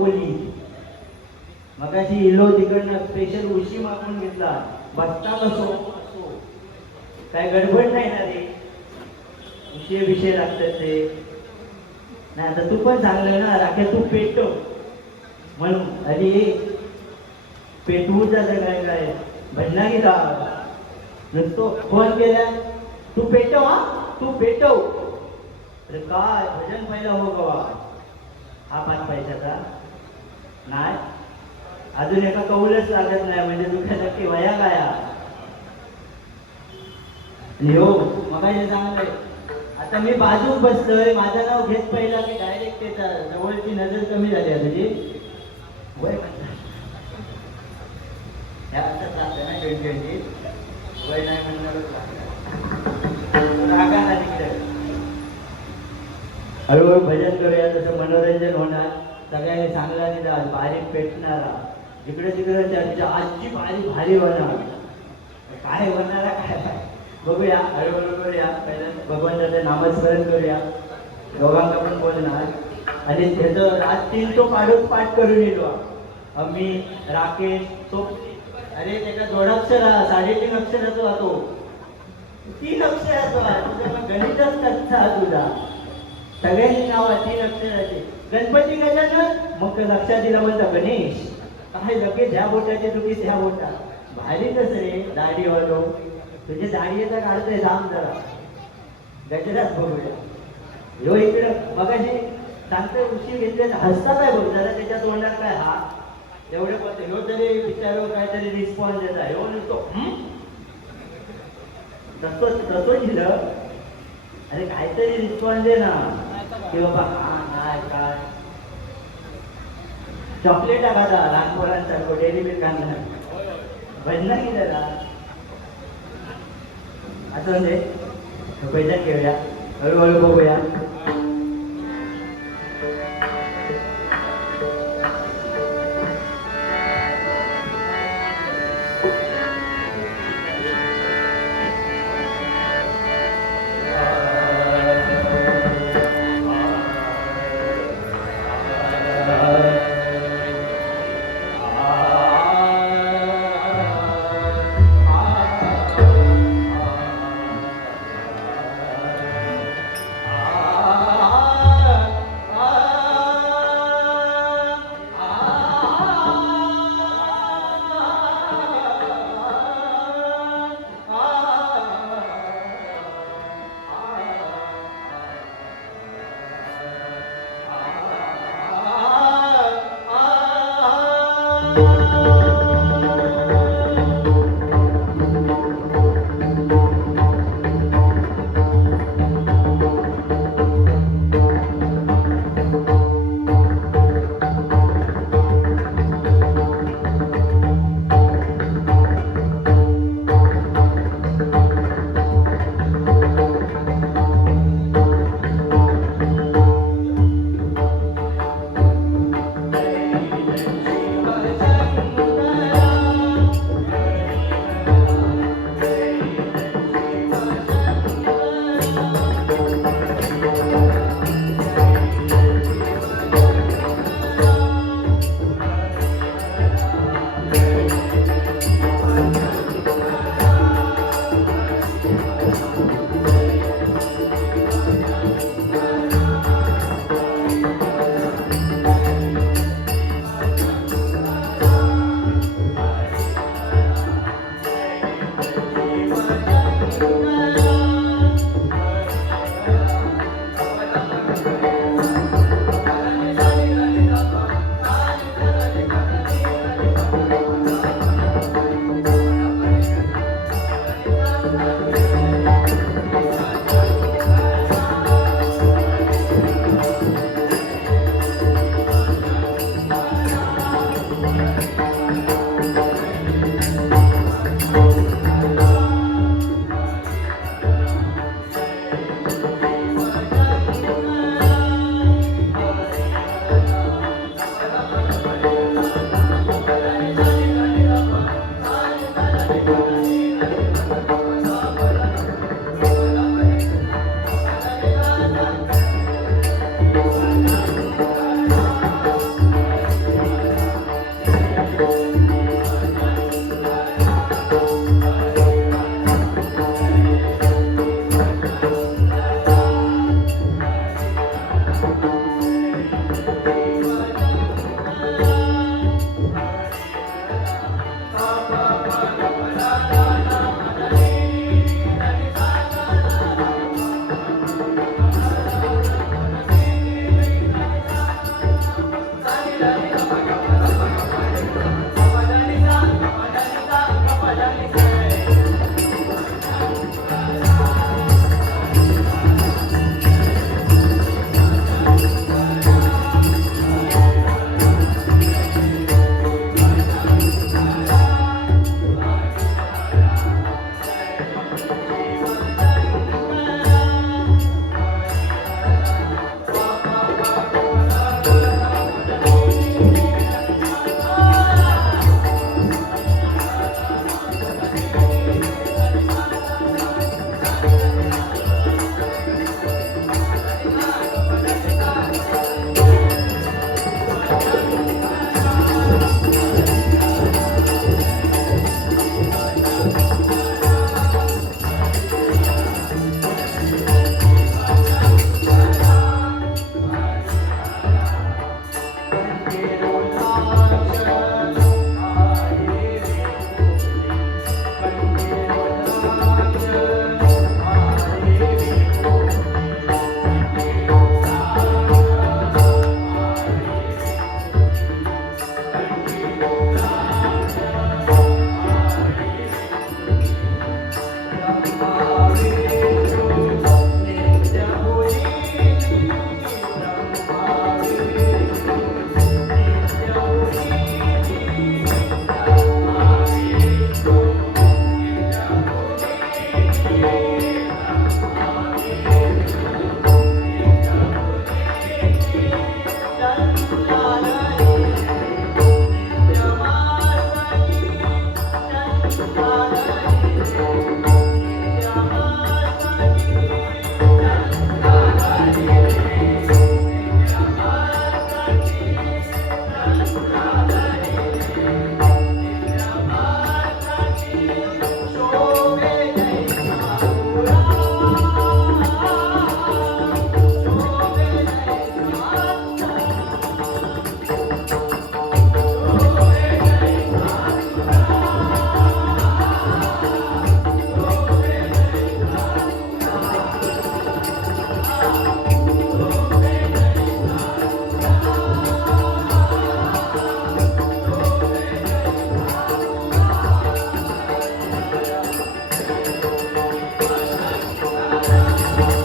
अकोली मगाशी इलो तिकडनं स्पेशल उशी मागून घेतला. बसता कसो असो. काय गडबड नाही ना रे. उशी विषय लागतात ते. नाही आता तू पण चांगलं ना. राखे तू पेटतो म्हणून अरे पेटवूच जातं काय काय. भजना की का नुसतो फोन केला. तू पेटव हा? तू पेटव. अरे काय? भजन पहिला हो गवा हा पाच पैशाचा. नाही? अजून एका कौलच लागत नाही म्हणजे तुमच्या नक्की वया काय आणि हो मगाशी चांगलंय. आता मी बाजूक बसलोय माझं नाव घेत पहिला की डायरेक्ट येतात जवळची नजर कमी झाली आहे तुझी वय वय नाही म्हणणारच हळूहळू भजन करूया तसं मनोरंजन होणार. सगळ्यांनी चांगला निदान बारीक पेटणारा. इकडे तिकडे चर्चा आजची भारी भारी होणार काय होणार काय बघूया हळूहळू करूया. पहिल्या भगवंताचं नामस्मरण करूया. दोघांना पण बोलणार. आणि त्याचं रात तीन तो काढून पाठ करून येलो आम्ही राकेश तो अरे त्याचा जोडाक्षर हा साडेतीन अक्षराचा हा तो. तीन अक्षराचा असो गणितच नसता हा तुझा. सगळ्यांची नाव तीन अक्षराची. गणपती गजानन मग लक्षात दिला म्हणता गणेश. काय लगेच ह्या बोटाचे चुकी ह्या बोटा. भारीच रे दाढी वालो तुझे दाढीचा काढतोय जाम जरा. गजरात बघूया. ह्यो इकडं मगाशी सांगतोय उशी घेतले हसता काय बघ जरा त्याच्या तोंडात काय हा? एवढे पत्र ह्यो तरी विचारो काहीतरी रिस्पॉन्स देता ह्यो नसतो "हं?" तसं तसं दिलं अरे काहीतरी रिस्पॉन्स दे ना. की बाबा हा काय काय चॉकलेट खाता लहान पोरांसारखं डेली मिल्क आणलं भजन की जरा. असं म्हणजे भजन घेऊया हळूहळू बघूया. Oh,